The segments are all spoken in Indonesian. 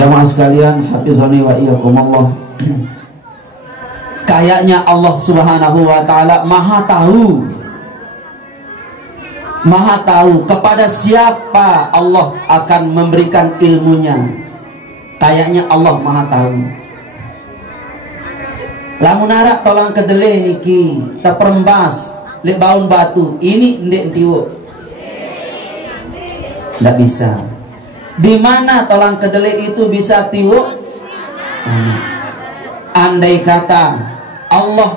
Jamaah sekalian, hafizani wa iyyakumullah. Kayaknya Allah Subhanahu wa taala Maha tahu. Maha tahu kepada siapa Allah akan memberikan ilmunya. Kayaknya Allah Maha tahu. Lamun arak tolong kedele niki terperembas lek baun batu ini ndek tiwo. Ndak bisa. Di mana tolong kedelai itu bisa tiwuk? Andai kata Allah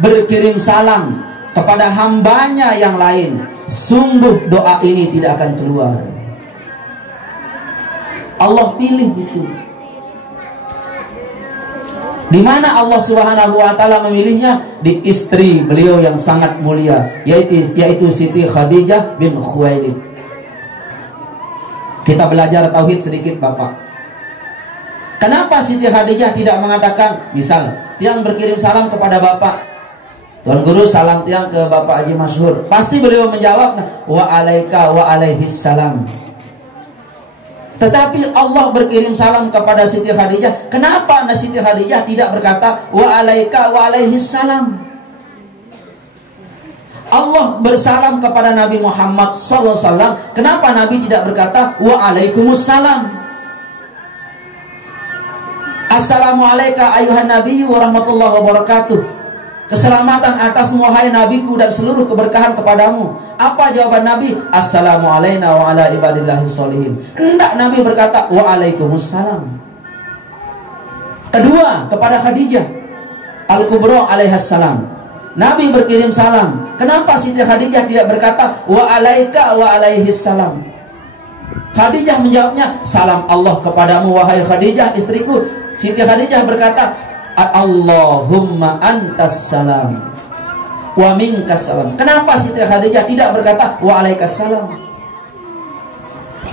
berkirim salam kepada hambanya yang lain, sungguh doa ini tidak akan keluar. Allah pilih itu. Di mana Allah Subhanahu wa taala memilihnya? Di istri beliau yang sangat mulia, yaitu Siti Khadijah bin Khuwailid. Kita belajar tauhid sedikit, Bapak. Kenapa Siti Khadijah tidak mengatakan, misal tiang berkirim salam kepada Bapak, Tuan Guru salam tiang ke Bapak Haji Masyhur, pasti beliau menjawab wa alaika wa alaihis salam. Tetapi Allah berkirim salam kepada Siti Khadijah. Kenapa Siti Khadijah tidak berkata wa alaika wa alaihis salam? Allah bersalam kepada Nabi Muhammad SAW. Kenapa Nabi tidak berkata waalaikumsalam? Assalamualaikum ayuhan Nabi warahmatullahi wabarakatuh. Keselamatan atas wahai nabiku dan seluruh keberkahan kepadamu. Apa jawaban Nabi? Assalamualaikum wa ala ibadillahi sholihin. Hendak Nabi berkata waalaikumsalam. Kedua, kepada Khadijah Al-Kubra alaihassalam, Nabi berkirim salam. Kenapa Siti Khadijah tidak berkata wa alaika wa alaihis salam? Khadijah menjawabnya, salam Allah kepadamu wahai Khadijah istriku. Siti Khadijah berkata, Allahumma antas salam wa minkas salam. Kenapa Siti Khadijah tidak berkata wa alaikas salam?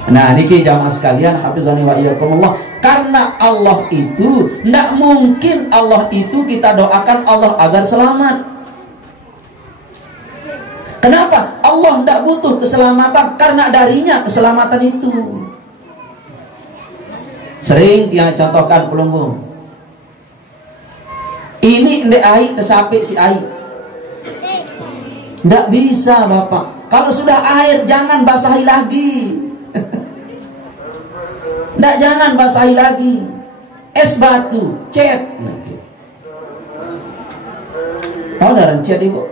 Nah, niki jamaah sekalian, hafizani wa iyyakumullah. Karena Allah itu, tidak mungkin Allah itu kita doakan Allah agar selamat. Kenapa? Allah tidak butuh keselamatan, karena darinya keselamatan itu. Sering dia contohkan pelunggu. Ini ndek air kesapi si air. Tidak bisa, Bapak. Kalau sudah air jangan basahi lagi. Tidak, jangan basahi lagi. Es batu, cat. Tahu darah cat, Ibu?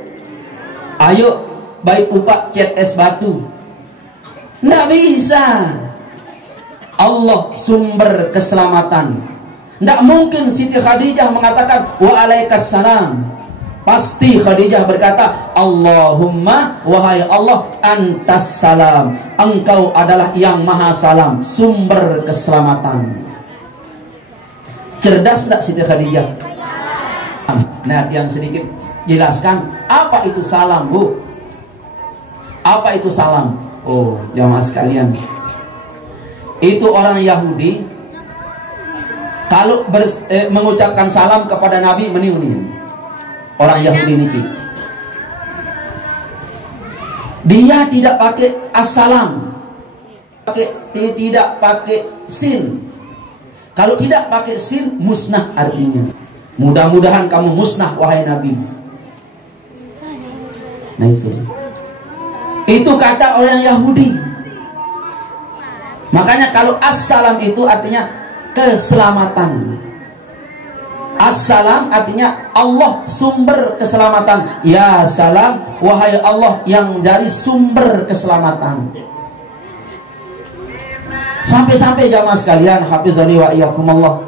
Ayo baik upah cat es batu. Tidak bisa. Allah sumber keselamatan. Tidak mungkin Siti Khadijah mengatakan wa alaikas salam. Pasti Khadijah berkata, Allahumma, wahai Allah, antas salam, engkau adalah yang maha salam, sumber keselamatan. Cerdas tidak Siti Khadijah? Nah, yang sedikit jelaskan apa itu salam, Bu. Apa itu salam? Oh, jamaah sekalian, itu orang Yahudi kalau mengucapkan salam kepada Nabi meniunin. Orang Yahudi niki, dia tidak pakai assalam, tidak pakai sin. Kalau tidak pakai sin, musnah artinya. Mudah-mudahan kamu musnah wahai Nabi. Nah itu kata orang Yahudi. Makanya kalau assalam itu artinya keselamatan. Assalam artinya Allah sumber keselamatan. Ya salam, wahai Allah yang dari sumber keselamatan. Sampai-sampai jamaah sekalian, hafizani wa iyyakumullah,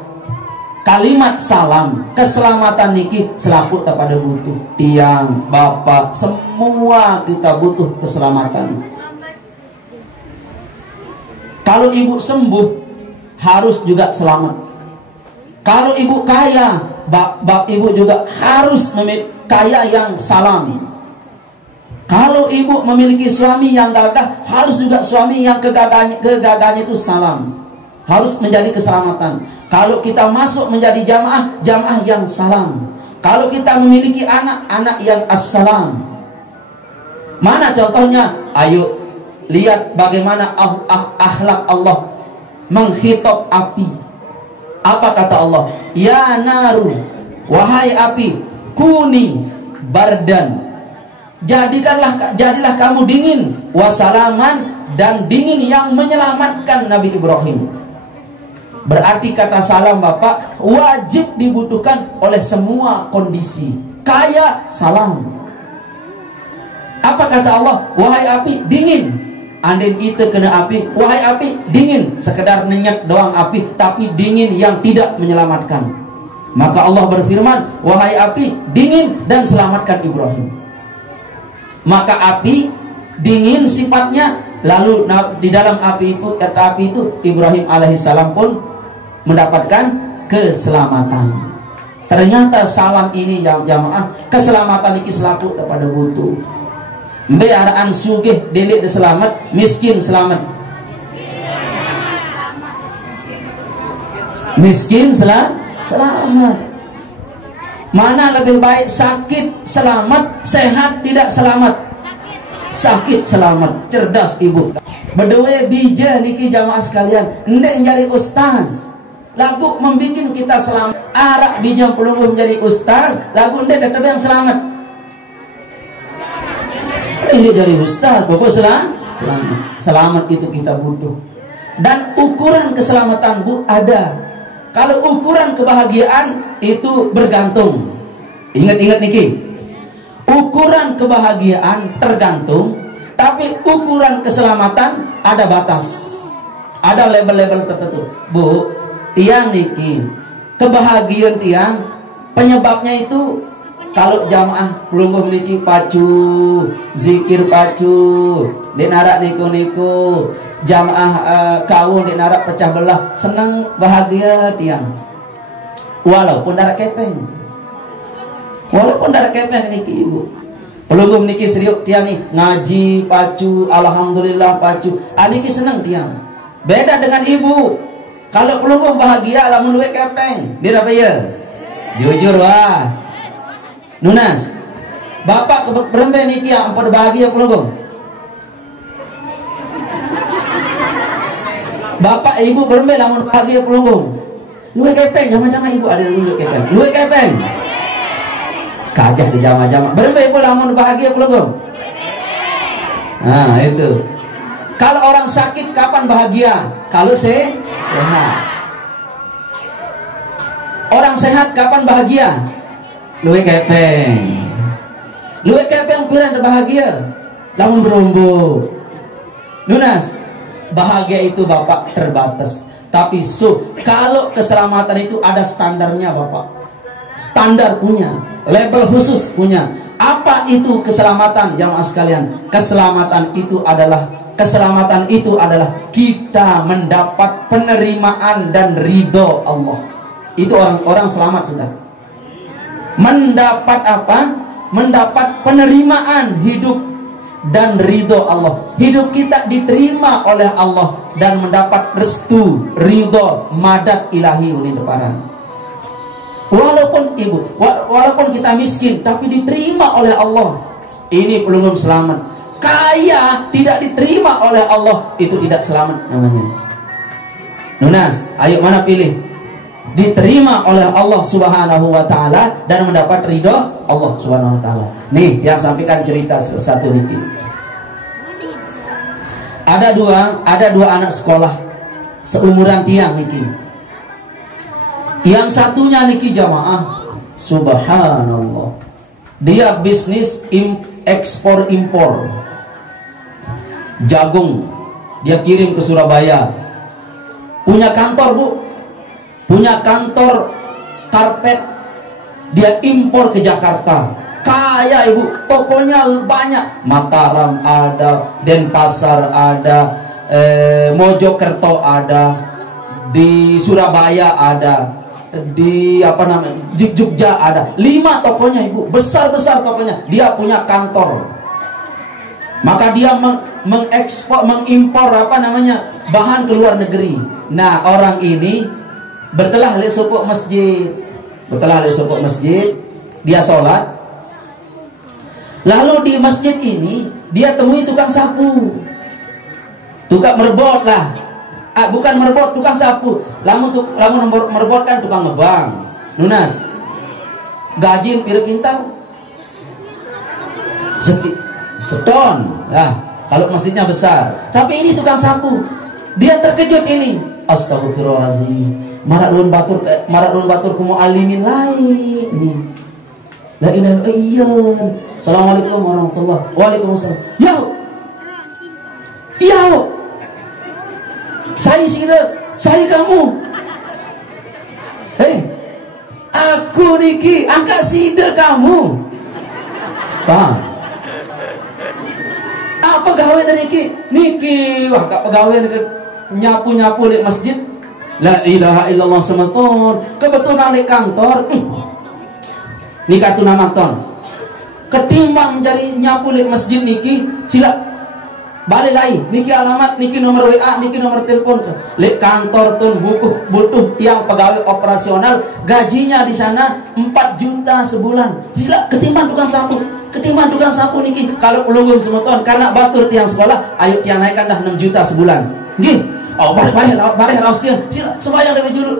kalimat salam, keselamatan niki selaku kepada butuh tiang, bapak, semua kita butuh keselamatan. Kalau ibu sembuh harus juga selamat. Kalau ibu kaya, bab ibu juga harus kaya yang salam. Kalau ibu memiliki suami yang gagah, harus juga suami yang kegagahannya itu salam. Harus menjadi keselamatan. Kalau kita masuk menjadi jamaah, jamaah yang salam. Kalau kita memiliki anak, anak yang assalam. Mana contohnya? Ayo lihat bagaimana akhlak Allah menghitab api. Apa kata Allah? Ya naru, wahai api, kuni bardan. Jadilah kamu dingin, wasalaman, dan dingin yang menyelamatkan Nabi Ibrahim. Berarti kata salam Bapak wajib dibutuhkan oleh semua kondisi. Kaya salam. Apa kata Allah? Wahai api, dingin. Andin itu kena api, wahai api, dingin. Sekedar nenyek doang api, tapi dingin yang tidak menyelamatkan. Maka Allah berfirman, wahai api, dingin dan selamatkan Ibrahim. Maka api dingin sifatnya, lalu di dalam api itu, kata api itu, Ibrahim alaihissalam pun mendapatkan keselamatan. Ternyata salam ini yang jamaah, keselamatan ini selaku kepada butuh. Bearaan sugih delik selamat, miskin selamat. Miskin selamat. Mana lebih baik, sakit selamat, sehat tidak selamat? Sakit selamat. Cerdas ibu. Bedewe bija niki jamaah sekalian, ndek jadi ustaz. Lagu membikin kita selamat. Arak bija pelungguh menjadi ustaz, lagu ndek tetap yang selamat. Ini dari ustaz, pokok selamat. Selamat itu kita butuh. Dan ukuran keselamatan bu ada. Kalau ukuran kebahagiaan itu bergantung. Ingat-ingat niki. Ukuran kebahagiaan tergantung, tapi ukuran keselamatan ada batas. Ada label-label tertentu. Bu, tiang niki, kebahagiaan tiang penyebabnya itu kalau jamaah pelungguh niki pacu, zikir pacu, dinarak niku jamaah kawung dinarak pecah belah, senang bahagia tiang. Walaupun darah kepeng. Walaupun darah kepeng niki ibu. Pelungguh niki serius tiang nih ngaji pacu, alhamdulillah pacu. Niki senang tiang. Beda dengan ibu. Kalau pelungguh bahagia lamun luwek kepeng, dia apa ya? Jujur wah. Nunas, bapak berembe niki yang pada bahagia pelungguh. Bapak ibu berembe lamun bahagia pelungguh. Luwek kepeng, jangan-jangan ibu ada luwek kepeng. Luwek kepeng. Kajah di jama-jama. Berembe ibu lamun bahagia pelungguh. Nah itu. Kalau orang sakit kapan bahagia? Kalau sehat. Orang sehat kapan bahagia? Luwek kepeng. Luwek kepeng piran bahagia. Lamun berumbu. Nunas, bahagia itu bapak terbatas. Tapi kalau keselamatan itu ada standarnya bapak. Standar punya, label khusus punya. Apa itu keselamatan jamaah sekalian? Keselamatan itu adalah kita mendapat penerimaan dan ridho Allah. Itu orang selamat sudah. Mendapat apa? Mendapat penerimaan hidup dan ridho Allah. Hidup kita diterima oleh Allah dan mendapat restu, ridho, madat ilahi di depan. Walaupun kita miskin tapi diterima oleh Allah. Ini pelungguh selamat. Kaya tidak diterima oleh Allah, itu tidak selamat namanya. Nunas, ayo mana pilih? Diterima oleh Allah Subhanahu wa taala dan mendapat ridho Allah Subhanahu wa taala. Nih, yang sampaikan cerita satu niki. Ada dua anak sekolah seumuran tiang niki. Yang satunya niki jamaah, subhanallah. Dia bisnis ekspor impor. Jagung dia kirim ke Surabaya. Punya kantor, Bu. Punya kantor karpet, dia impor ke Jakarta. Kaya ibu, tokonya banyak. Mataram ada, Denpasar ada, Mojokerto ada, di Surabaya ada, di Jogja ada. 5 tokonya ibu, besar-besar tokonya. Dia punya kantor. Maka dia mengimpor bahan ke luar negeri. Nah orang ini bertelah le sopok masjid, dia sholat. Lalu di masjid ini dia temui tukang sapu, tukang merbot lah. bukan merebot, tukang sapu. Lamun merebot kan tukang ngebang. Nunas. Gaji pira kintal? Seton. Nah, kalau masjidnya besar. Tapi ini tukang sapu. Dia terkejut ini. Astagfirullahaladzim. Maradun batur kumu alimin lain. Ini. La ilaha illallah. Assalamualaikum warahmatullahi wabarakatuh. Waalaikumsalam. Yo. Saya kamu. Aku niki angkat sider kamu. Paham? Apa gawe dari niki? Wah, kak pegawai nyapu-nyapu di masjid. La ilaha illallah semeton. Kebetulan di kantor. Nikah tu nama ton. Ketimbang jadi nyapu di masjid niki, sila balik lagi, niki alamat, niki nomor WA, niki nomor telepon. Lek kantor tuh butuh yang pegawai operasional, gajinya di sana 4 juta sebulan. Sila ketimbang tukang sapu niki. Kalau pelunggung semeton karena batur tiang sekolah, ayo tiang naikkan dah 6 juta sebulan. Gih, oh balik raus tiang. Sila sembahyang lebih dulu.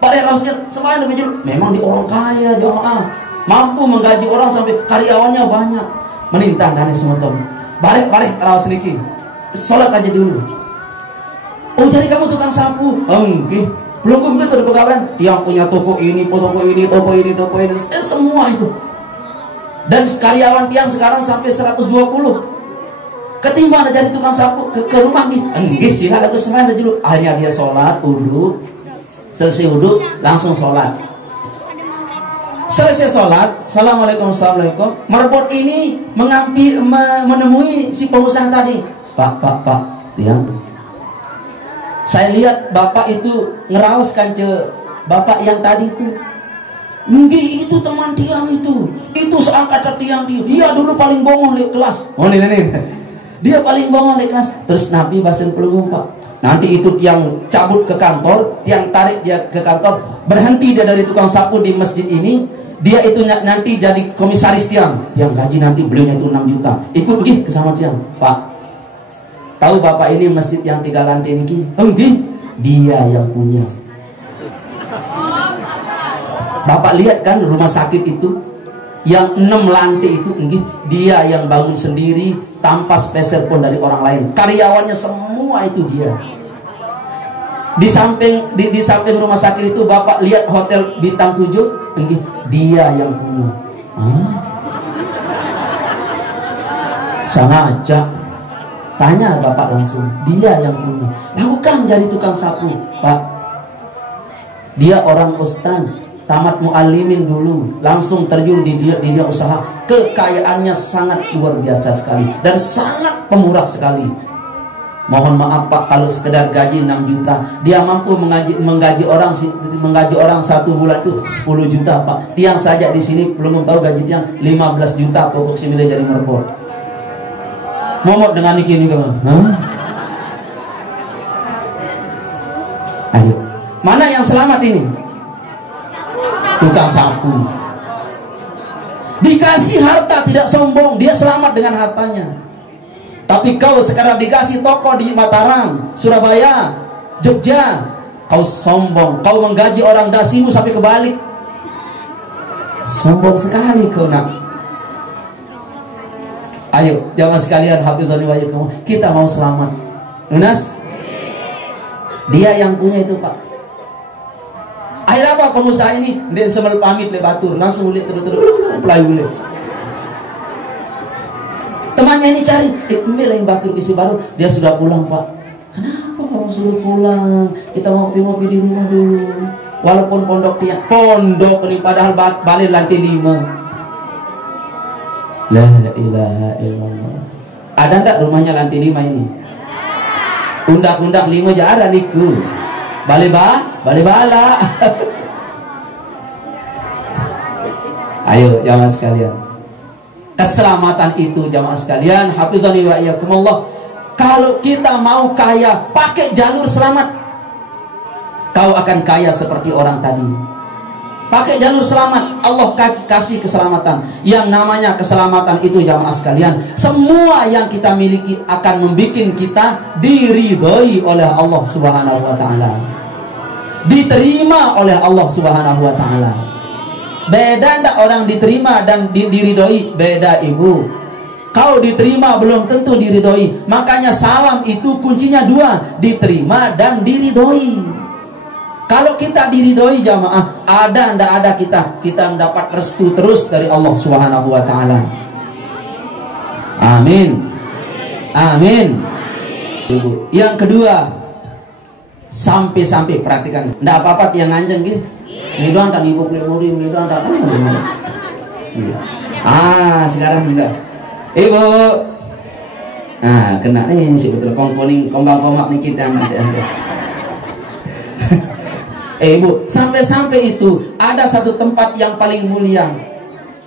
Balik raus tiang, sembahyang lebih dulu. Memang di orang kaya jemaah, mampu menggaji orang sampai karyawannya banyak. Menintang dan semeton. Balik raus niki. Sholat aja dulu. Oh, jadi kamu tukang sapu? Enggih. Belum itu ada pegawai yang punya toko ini, toko ini. Semua itu. Dan karyawan tiang sekarang sampai 120. Ketimbang ada jadi tukang sapu ke rumah nih. Enggih, sila ada kesenangan dulu. Hanya dia sholat, uduk. Selesai uduk, langsung sholat. Selesai sholat, assalamualaikum. Merebot ini menemui si pengusaha tadi. Pak, tiang. Saya lihat bapak itu ngerauskan bapak yang tadi itu. Nggih, itu teman tiang itu. Itu seangkatan tiang dia dulu paling bongong di kelas. Oh, nih. Dia paling bongong di kelas. Terus Nabi bahasin pelunggung, Pak. Nanti itu yang cabut ke kantor, yang tarik dia ke kantor, berhenti dia dari tukang sapu di masjid ini. Dia itu nanti jadi komisaris tiang gaji nanti belinya itu 6 juta. Ikut gih ke sama tiang. Pak, tahu bapak ini masjid yang 3 lantai ini? Enggih, dia yang punya. Bapak lihat kan rumah sakit itu yang 6 lantai itu, enggih, dia yang bangun sendiri tanpa spesial pun dari orang lain. Karyawannya semua itu dia. Di samping rumah sakit itu bapak lihat hotel bintang 7, enggih, dia yang punya. Sengaja tanya bapak langsung, dia yang punya. Lakukan jadi tukang sapu, Pak. Dia orang ustaz, tamat muallimin dulu, langsung terjun di dunia usaha. Kekayaannya sangat luar biasa sekali dan sangat pemurah sekali. Mohon maaf Pak, kalau sekedar gaji 6 juta, dia mampu menggaji orang 1 bulan itu 10 juta Pak. Tiang saja di sini belum tahu gaji tiang 15 juta pokok simile jadi merebot. Momot dengan ini kawan. Ayo, mana yang selamat ini? Tukang sapu. Dikasih harta tidak sombong, dia selamat dengan hartanya. Tapi kau sekarang dikasih toko di Mataram, Surabaya, Jogja, kau sombong, kau menggaji orang dasimu sampai kebalik. Sombong sekali kau nak. Ayo, jamaah sekalian, hafizani wa iyyakum, kita mau selamat. Lunas? Dia yang punya itu Pak. Akhirnya apa pengusaha ini? Dia semel pamit le batur, langsung ulit terus pelai ulit. Temannya ini cari, yang batur isi baru, dia sudah pulang Pak. Kenapa kamu suruh pulang? Kita mau ngopi-ngopi di rumah dulu. Walaupun pondok ini padahal balik lantai 5. La ilaha illallah. Ada enggak rumahnya lantai 5 ini? Undak-undak 5 jarang niku. Balik bala. Ayo jamaah sekalian. Keselamatan itu jamaah sekalian, hafizani wa iyyakumullah. Kalau kita mau kaya, pakai jalur selamat. Kau akan kaya seperti orang tadi. pakai jalur selamat, Allah kasih keselamatan. Yang namanya keselamatan itu jamaah sekalian, semua yang kita miliki akan membuat kita diridhoi oleh Allah Subhanahu wa taala, diterima oleh Allah Subhanahu wa taala. Beda ndak orang diterima dan diridhoi? Beda ibu. Kau diterima belum tentu diridhoi. Makanya salam itu kuncinya dua, diterima dan diridhoi. Kalau kita diridhoi jamaah, ada ndak ada kita mendapat restu terus dari Allah Subhanahu wa taala. Amin. Amin. Yang kedua, sampai perhatikan, ndak apa-apa yang nganjeng gitu. Ini doang tak ibu muri, ini doang tak. Sekarang enggak. Ibu. Kena nih si betul kombang-kombak nih kita nanti. Ibu, sampai itu ada satu tempat yang paling mulia,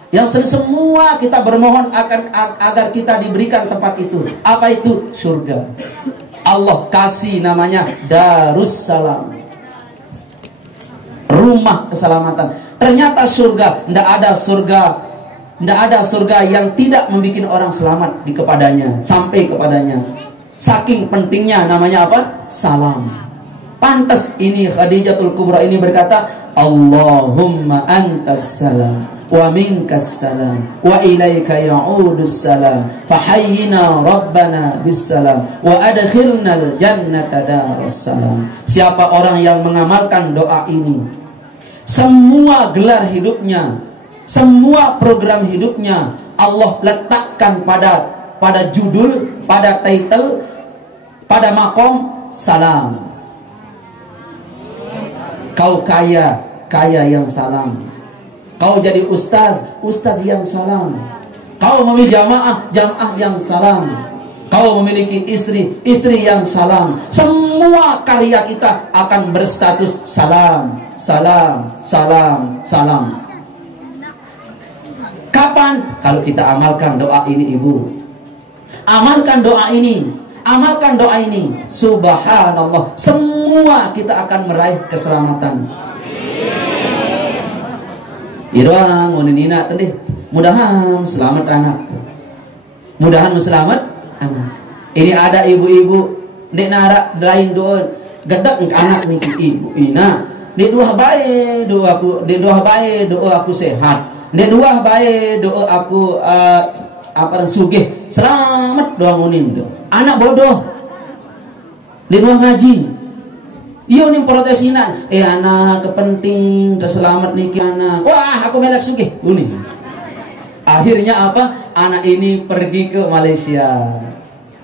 yang semua kita bermohon agar kita diberikan tempat itu. Apa itu? Surga. Allah kasih namanya Darussalam, rumah keselamatan. Ternyata surga, ndak ada surga yang tidak membuat orang selamat sampai kepadanya. Saking pentingnya namanya apa? Salam. Pantas ini Khadijatul Kubra ini berkata, Allahumma antas salam wa minkas salam wa ilaika ya'udus salam fahayyina rabbana bis salam wa adkhilnal jannata darus salam. Siapa orang yang mengamalkan doa ini, semua gelar hidupnya, semua program hidupnya Allah letakkan pada judul, pada title, pada makom salam. Kau kaya yang salam. Kau jadi ustaz yang salam. Kau memiliki jamaah yang salam. Kau memiliki istri yang salam. Semua karya kita akan berstatus salam. Kapan? Kalau kita amalkan doa ini ibu. Amalkan doa ini. Subhanallah, semua kita akan meraih keselamatan. Irang nina tadi, mudahan selamat anak. Ini ada ibu-ibu dek narak lain doa gedak anak nih ibu ina. Dek dua bae doa aku sehat. Dek dua bae doa aku sugih. Selamat doa munin do. Anak bodoh di ruang ngaji, iya nih protesinan, anak kepenting, udah selamat nih anak, wah aku melek sugih, ini. Akhirnya apa? Anak ini pergi ke Malaysia,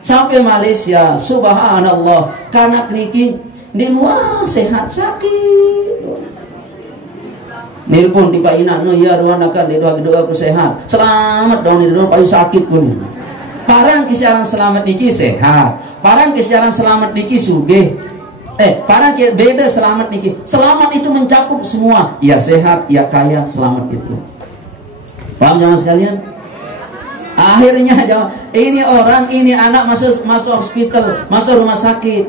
sampai Malaysia, subhanallah, kanak niki, dia wah sehat sakit. Nelpon tiba ina, no ya ruang akan doa aku sehat, selamat dong nih doa payu sakit kuning. Parang kisiaran selamat niki sehat, parang kisiaran selamat niki sugih. Parang beda selamat niki. Selamat itu mencakup semua. Ya sehat, ya kaya, selamat itu. Paham jamaah sekalian? Akhirnya ini anak masuk hospital, masuk rumah sakit.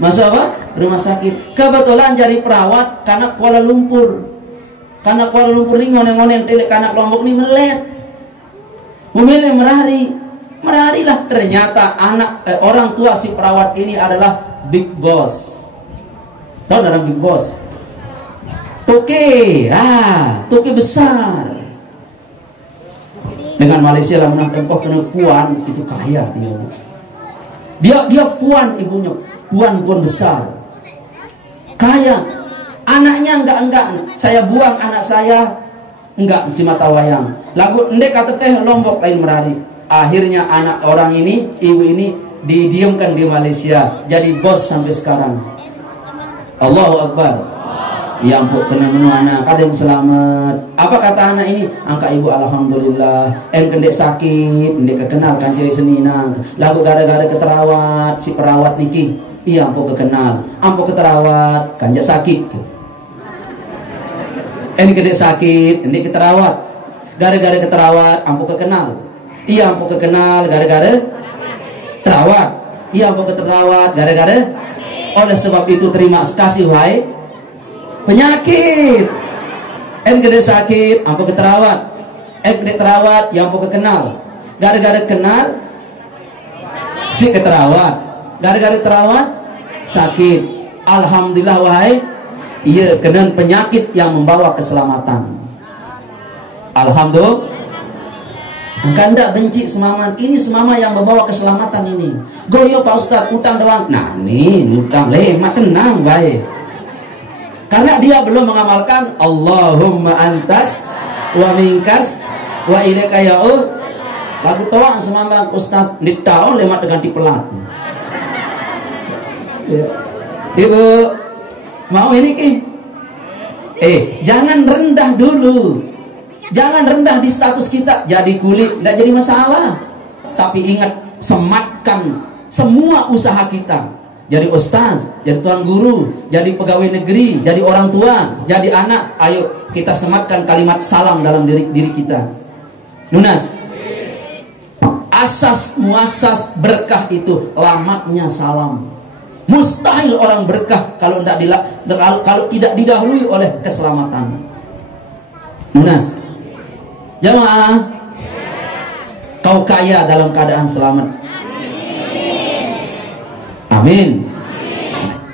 Masuk apa? Rumah sakit. Kebetulan jadi perawat karena Kuala Lumpur. Karena Kuala Lumpur ini ngonen-ngonen telek kanak Lombok ini melet. Memilih merarilah, ternyata orang tua si perawat ini adalah big boss. Tahu orang big boss? Toke besar. Dengan Malaysia lah menang tempoh kena puan itu kaya dia puan ibunya, puan besar. Kaya. Anaknya enggak. Saya buang anak saya enggak si mata wayang. Lagu ndek kata teh Lombok lain merari. Akhirnya anak orang ini, ibu ini didiamkan di Malaysia, jadi bos sampai sekarang. Allahu Akbar. Ya ampun, kena menu anak, kadang selamat. Apa kata anak ini? Angka ibu alhamdulillah. Kendek sakit, ndek kekenal kan cewek seninang. Lagu gara-gara keterawat si perawat niki. Iya ampun kekenal. Ampun keterawat, kan sakit. Kendek sakit, ndek keterawat. Gara-gara keterawat, ampun kekenal. Iya ampun kekenal gara-gara terawat. Iya ampun keterawat gara-gara. Oleh sebab itu terima kasih wahai penyakit. gede sakit, ampo ke terawat. Gede terawat, yang ampo ke kenal. Gara-gara kenal, si ke terawat. Gara-gara terawat, sakit. Alhamdulillah wahai, iya kena penyakit yang membawa keselamatan. Alhamdulillah. Engkau tidak benci semaman. Ini semama yang membawa keselamatan ini. Goyo Pak Ustaz, utang doang. Nah nih, utang mak tenang baik. Karena dia belum mengamalkan Allahumma antas wa minkas wa ilaika ya'ud. Lagu toang semama Ustaz di tahun lemak ganti pelan. Ibu mau ini ki? Jangan rendah dulu. Jangan rendah di status kita. Jadi kulit tidak jadi masalah. Tapi ingat, sematkan semua usaha kita. Jadi ustaz, jadi tuan guru, jadi pegawai negeri, jadi orang tua, jadi anak. Ayo kita sematkan kalimat salam dalam diri kita. Lunas. Asas muasas berkah itu lamaknya salam. Mustahil orang berkah kalau tidak didahului oleh keselamatan. Lunas. Jamaah, kau kaya dalam keadaan selamat. Amin.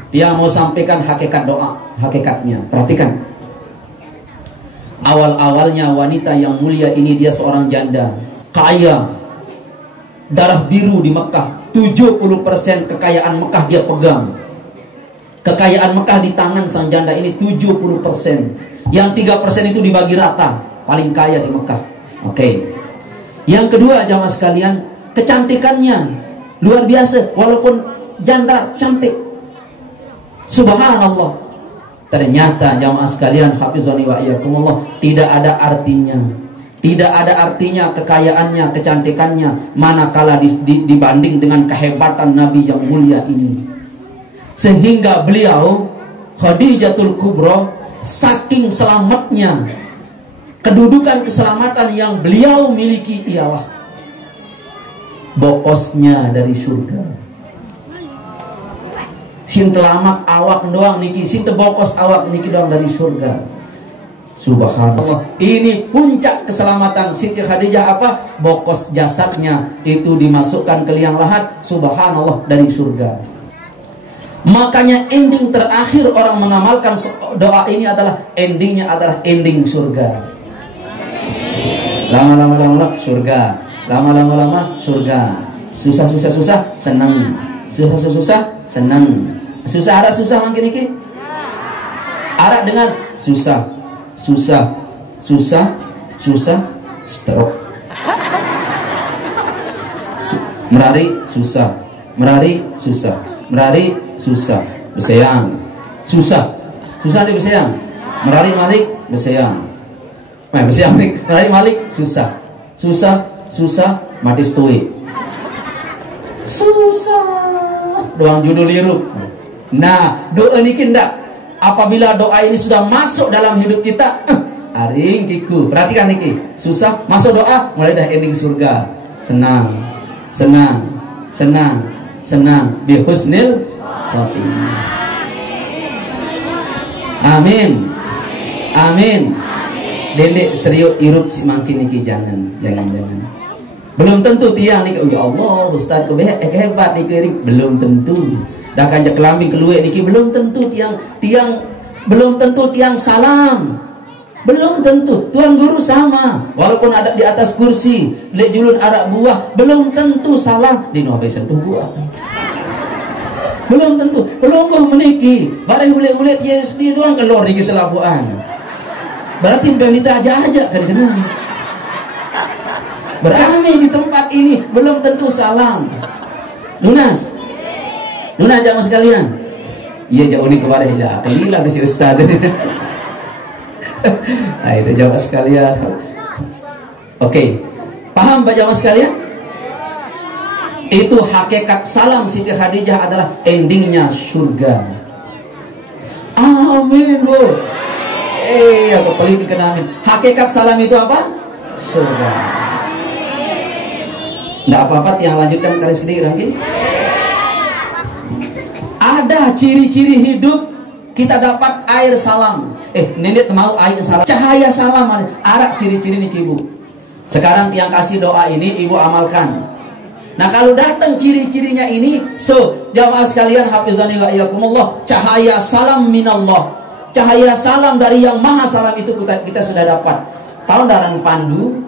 Dia mau sampaikan hakikat doa, hakikatnya. Perhatikan. Awal-awalnya wanita yang mulia ini dia seorang janda, kaya, darah biru di Mekah. 70% kekayaan Mekah dia pegang. Kekayaan Mekah di tangan sang janda ini 70%. Yang 3% itu dibagi rata. Paling kaya di Mekah. Oke. Yang kedua jamaah sekalian, kecantikannya luar biasa. Walaupun janda cantik, subhanallah. Ternyata jamaah sekalian, hafizani wa iyyakumullah, tidak ada artinya. Tidak ada artinya kekayaannya, kecantikannya, manakala dibanding dengan kehebatan Nabi yang mulia ini. Sehingga beliau Khadijatul Kubra, saking selamatnya kedudukan keselamatan yang beliau miliki ialah bokosnya dari surga. Sin telamak awak doang niki, sin bokos awak niki doang dari surga. Subhanallah. Ini puncak keselamatan Siti Khadijah apa? Bokos jasadnya itu dimasukkan ke liang lahat, subhanallah, dari surga. Makanya ending terakhir orang mengamalkan doa ini adalah endingnya adalah ending surga. Lama-lama surga, lama-lama surga. Susah senang, susah senang. Susah arah susah makin iki. Arah dengan susah, stroke. Merari susah, bersayang, susah di bersayang. Merari malik bersayang. Merari malik susah, mati stoik. Susah. Doang judul liru. Nah, doa ini kindak. Apabila doa ini sudah masuk dalam hidup kita, aring kiku. Perhatikan niki. Susah masuk doa, mulai dah ending surga. Senang. Bi husnil khotimah. Amin. Dendek serius irup si mangkin niki jangan. Belum tentu tiang niki, oh ya Allah, Ustaz kehebat niki, belum tentu. Dah kanjak kelambing keluar niki belum tentu tiang belum tentu tiang salam. Belum tentu. Tuan guru sama, walaupun ada di atas kursi, lek julun arak buah, belum tentu salam di nuabai sentuh buah. Belum tentu. Pelonggoh meniki, barang ulet-ulet dia sendiri doang keluar niki selabuan. Berarti wanita aja kadang-kadang. Berami di tempat ini belum tentu salam. Lunas jamaah sekalian. Iya jauh ini kepada hilang. Kelilah si Ustaz. Nah itu jamaah sekalian. Oke. Paham Pak jamaah sekalian? Itu hakikat salam Siti Khadijah adalah endingnya surga. Amin Bu. Aku pelit dikenamin. Hakikat salam itu apa? Surga. Nggak apa-apa yang lanjutkan kali sendiri nanti. Ada ciri-ciri hidup kita dapat air salam. Nenek mau air salam, cahaya salam, arak ciri-ciri nih ibu. Sekarang yang kasih doa ini ibu amalkan. Nah kalau datang ciri-cirinya ini, jamaah sekalian, hafizani wa iyyakumullah, cahaya salam minallah, cahaya salam dari yang maha salam itu kita sudah dapat. Tahu daran pandu?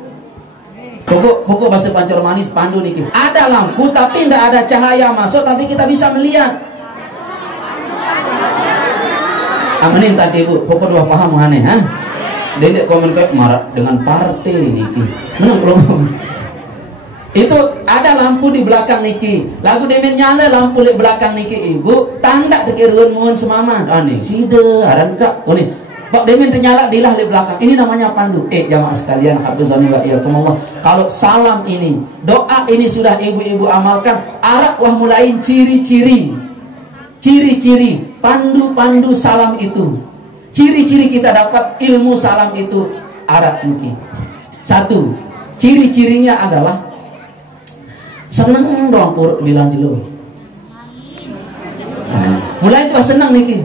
Pokok bahasa Pancor manis pandu nih. Ada lampu tapi tidak ada cahaya masuk, tapi kita bisa melihat. Amanin tadi ibu, pokok dua paham aneh, ha? Dedek komen marah dengan partai niki. Menang belum? Itu ada lampu di belakang niki. Lagu demen nyala lampu di belakang niki ibu. Tanda tekiruan mohon semaman. Aneh, side aran kak. Oh nih, Pak demen ternyala dilah di belakang. Ini namanya pandu. Jamaah sekalian, hafizani wa iyyakumullah. Kalau salam ini, doa ini sudah ibu-ibu amalkan, arak wah mulain ciri-ciri. Ciri-ciri pandu-pandu salam itu. Ciri-ciri kita dapat ilmu salam itu arak niki. Satu, ciri-cirinya adalah seneng doang purut bilang dulu. Mulai itu seneng niki.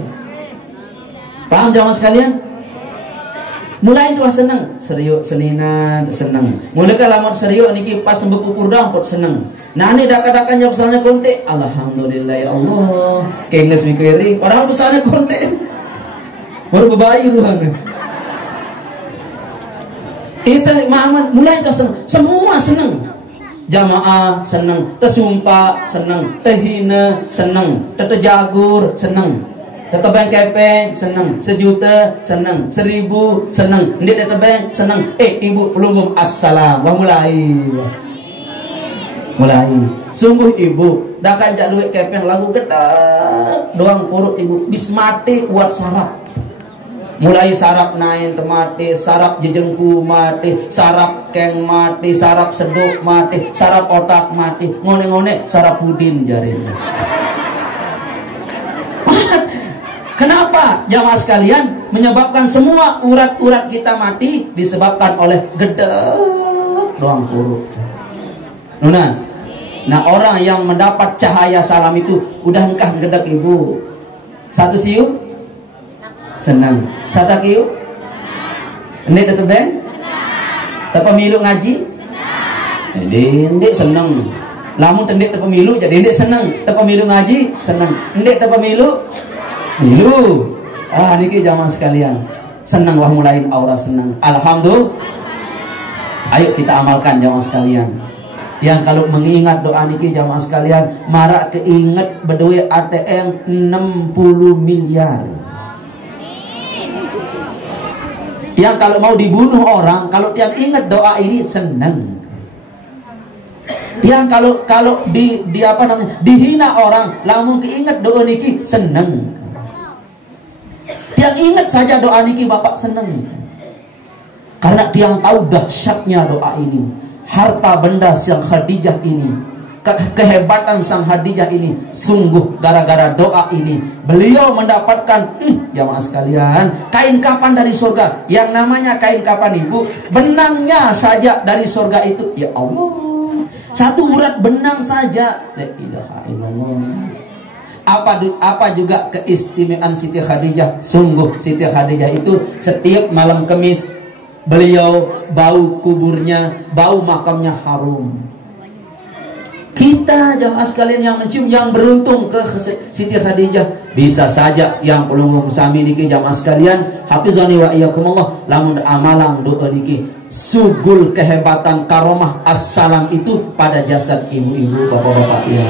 Paham jamaah sekalian? Mulai itu seneng, serius senina seneng. Mulai kalau serius niki pas sembuh pupur doang pot seneng. Nah ini daka-dakanya besarnya konte, alhamdulillah ya Allah. Kenges mikirin, padahal besarnya konte. Baru bebayi ruang. Itu Muhammad mulai itu seneng, semua seneng. Jamaah seneng, tesumpah seneng, tehina seneng, tejagur seneng. Tetebeng kepeng seneng, 1.000.000 seneng, 1.000 seneng, ndik tetebeng seneng. Ibu pelunggung assalam, wah mulai. Sungguh ibu, dah kajak duit kepeng lagu gedak, doang purut ibu, bis mati buat sarap. Mulai sarap naik mati, sarap jejengku mati, sarap keng mati, sarap seduk mati, sarap otak mati, ngone-ngone sarap pudin jarin. Kenapa jamaah sekalian? Menyebabkan semua urat-urat kita mati disebabkan oleh gedek doang purut. Nunas. Nah orang yang mendapat cahaya salam itu udah engkah gedek ibu. Satu siu senang. Satu kiu ini tetebeng pemilu ngaji ndek seneng. Lamun ndek pemilu jadi ndek seneng. Pemilu ngaji seneng. Ndek pemilu milu. Niki jamaah sekalian, senang wah mulain aura senang. Alhamdulillah. Ayo kita amalkan jamaah sekalian. Yang kalau mengingat doa niki jamaah sekalian, marak keinget berdua ATM 60 miliar. Yang kalau mau dibunuh orang, kalau yang ingat doa ini senang. Yang kalau di apa namanya dihina orang, lamun keinget doa niki senang. Yang ingat saja doa niki bapak senang. Karena dia tahu dahsyatnya doa ini. Harta benda sang Khadijah ini, kehebatan sang Khadijah ini, sungguh gara-gara doa ini beliau mendapatkan jamaah sekalian, kain kapan dari surga. Yang namanya kain kapan ibu, benangnya saja dari surga itu. Ya Allah, satu urat benang saja. La ilaha illallah. Apa juga keistimewaan Siti Khadijah. Sungguh Siti Khadijah itu setiap malam Kamis beliau bau kuburnya, bau makamnya harum. Kita jamaah sekalian yang mencium, yang beruntung ke Siti Khadijah. Bisa saja yang pelunggung sami niki jamaah sekalian, hafizani wa iyyakumullah, lamun amalan doa niki sugul kehebatan karomah assalam itu pada jasad ibu-ibu, bapak-bapak ya.